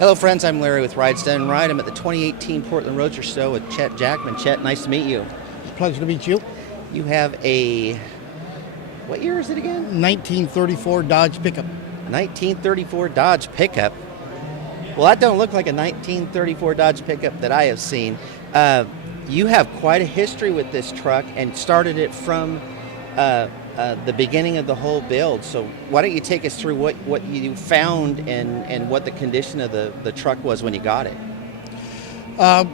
Hello friends, I'm Larry with Roadster and Ride. I'm at the 2018 Portland Roadster Show with Chet Jackman. Chet, nice to meet you. Pleasure to meet you. You have a, what year is it again? 1934 Dodge pickup. A 1934 Dodge pickup. Well, that don't look like a 1934 Dodge pickup that I have seen. You have quite a history with this truck and started it from the beginning of the whole build. So why don't you take us through what you found and what the condition of the truck was when you got it?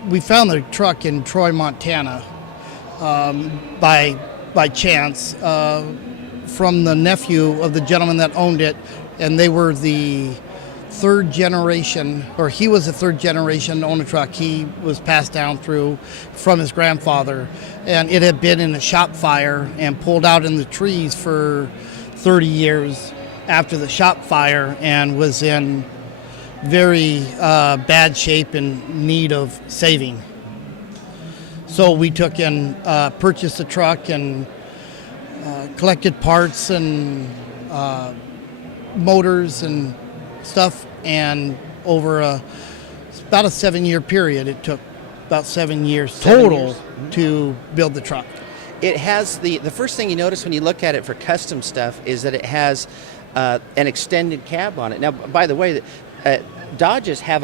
We found the truck in Troy, Montana by chance from the nephew of the gentleman that owned it, and they were the third generation, or he was the third generation to own a truck. He was passed down through from his grandfather, and it had been in a shop fire and pulled out in the trees for 30 years after the shop fire and was in very bad shape and need of saving. So we took and purchased the truck and collected parts and motors and stuff, and over about a 7-year period, it took about 7 years total to build the truck. It has the first thing you notice when you look at it for custom stuff is that it has an extended cab on it. Now, by the way, Dodges have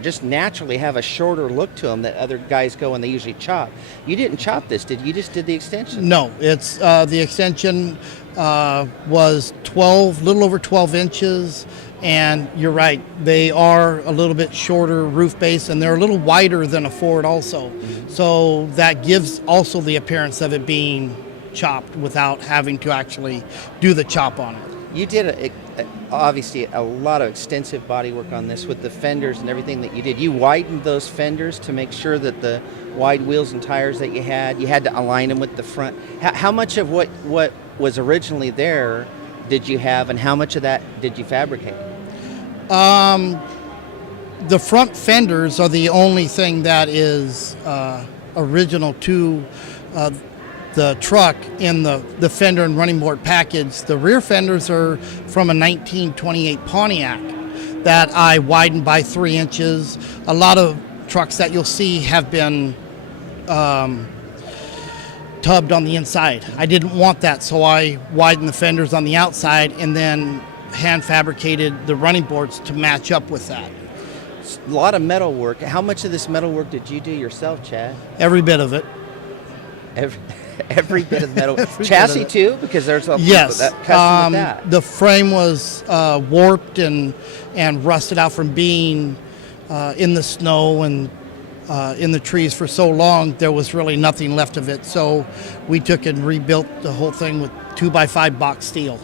just naturally have a shorter look to them that other guys go and they usually chop. You didn't chop this, did you? You just did the extension? No, it's the extension was little over 12 inches. And you're right, they are a little bit shorter roof base, and they're a little wider than a Ford also. Mm-hmm. So that gives also the appearance of it being chopped without having to actually do the chop on it. You did obviously a lot of extensive body work on this with the fenders and everything that you did. You widened those fenders to make sure that the wide wheels and tires that you had to align them with the front. How much of what was originally there did you have, and how much of that did you fabricate? The front fenders are the only thing that is original to the truck in the fender and running board package. The rear fenders are from a 1928 Pontiac that I widened by 3 inches. A lot of trucks that you'll see have been tubbed on the inside. I didn't want that, so I widened the fenders on the outside and then hand fabricated the running boards to match up with that. A lot of metal work. How much of this metal work did you do yourself, Chad? Every bit of it. Every bit of the metal. Chassis too, because there's a yes. Custom with that. The frame was warped and rusted out from being in the snow and in the trees for so long. There was really nothing left of it, so we took and rebuilt the whole thing with 2x5 box steel.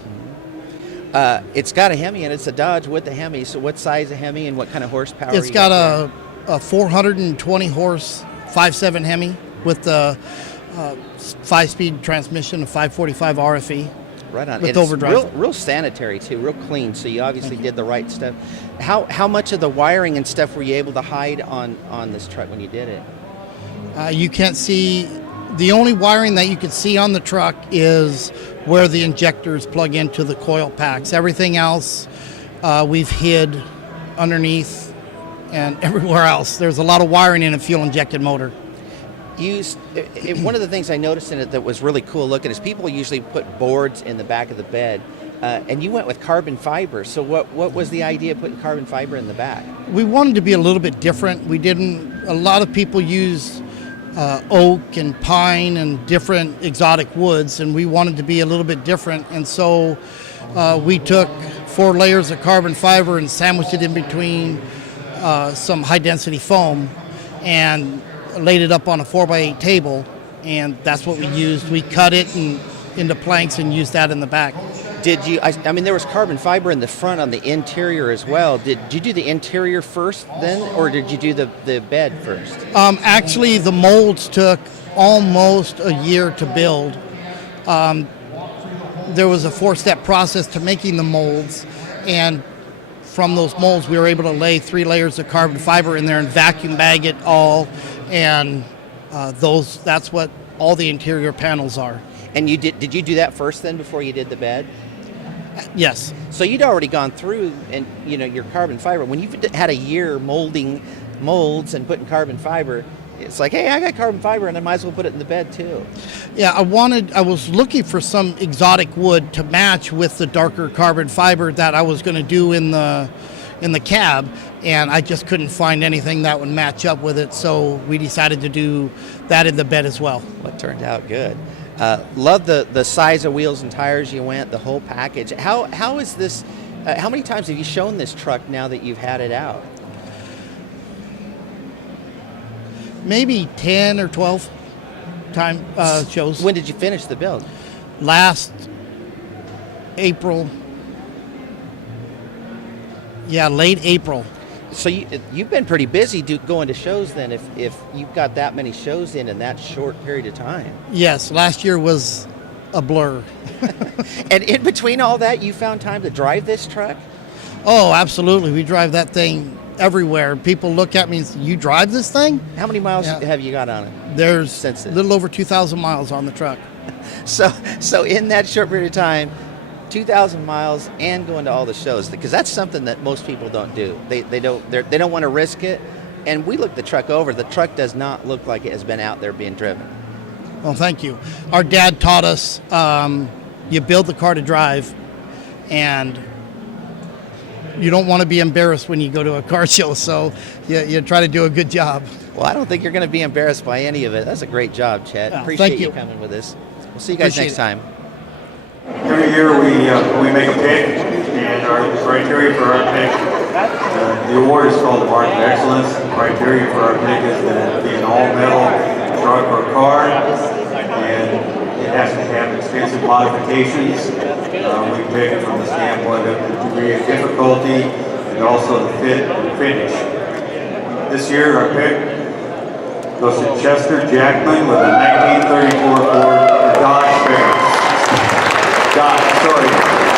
It's got a Hemi, and it's a Dodge with a Hemi. So what size a Hemi and what kind of horsepower? It's got a 420 horse 5.7 Hemi with the 5-speed transmission, a 545 RFE. Right on. With overdrive. Real sanitary too, real clean. So you obviously did the right stuff. How much of the wiring and stuff were you able to hide on this truck when you did it? You can't see. The only wiring that you can see on the truck is where the injectors plug into the coil packs. Everything else we've hid underneath and everywhere else. There's a lot of wiring in a fuel-injected motor. One of the things I noticed in it that was really cool looking is people usually put boards in the back of the bed, and you went with carbon fiber. So what was the idea of putting carbon fiber in the back? We wanted to be a little bit different. A lot of people use oak and pine and different exotic woods, and we wanted to be a little bit different, and so we took 4 layers of carbon fiber and sandwiched it in between some high density foam and laid it up on a 4x8 table, and that's what we used. We cut it into planks and used that in the back. Did you, I mean, there was carbon fiber in the front on the interior as well. Did you do the interior first then, or did you do the bed first? Actually, the molds took almost a year to build. There was a 4-step process to making the molds, and from those molds we were able to lay 3 layers of carbon fiber in there and vacuum bag it all, and that's what all the interior panels are. And did you do that first then before you did the bed? Yes. So you'd already gone through and your carbon fiber. When you've had a year molding molds and putting carbon fiber, it's like, hey, I got carbon fiber and I might as well put it in the bed too. Yeah, I was looking for some exotic wood to match with the darker carbon fiber that I was going to do in the cab, and I just couldn't find anything that would match up with it, so we decided to do that in the bed as well. Well, it turned out good. Love the size of wheels and tires you went, the whole package. How is this, how many times have you shown this truck now that you've had it out? Maybe 10 or 12 shows. When did you finish the build? Last April. Yeah, late April. So you've been pretty busy going to shows then, if you've got that many shows in that short period of time. Yes, last year was a blur. And in between all that, you found time to drive this truck? Oh, absolutely. We drive that thing everywhere. People look at me and say, you drive this thing? How many miles have you got on it? There's a little over 2,000 miles on the truck. So in that short period of time, 2,000 miles and going to all the shows, because that's something that most people don't do. They don't want to risk it. And we looked the truck over. The truck does not look like it has been out there being driven. Well, thank you. Our dad taught us you build the car to drive, and you don't want to be embarrassed when you go to a car show, so you try to do a good job. Well, I don't think you're going to be embarrassed by any of it. That's a great job, Chet. Appreciate you coming with us. We'll see you guys next time. Every year we make a pick, and our criteria for our pick, the award is called the Mark of Excellence. The criteria for our pick is that it be an all-metal truck or car, and it has to have extensive modifications. We pick from the standpoint of the degree of difficulty and also the fit and finish. This year our pick goes to Chet Jackman with a 1934 Ford Dodge Bear. Dodge, sorry.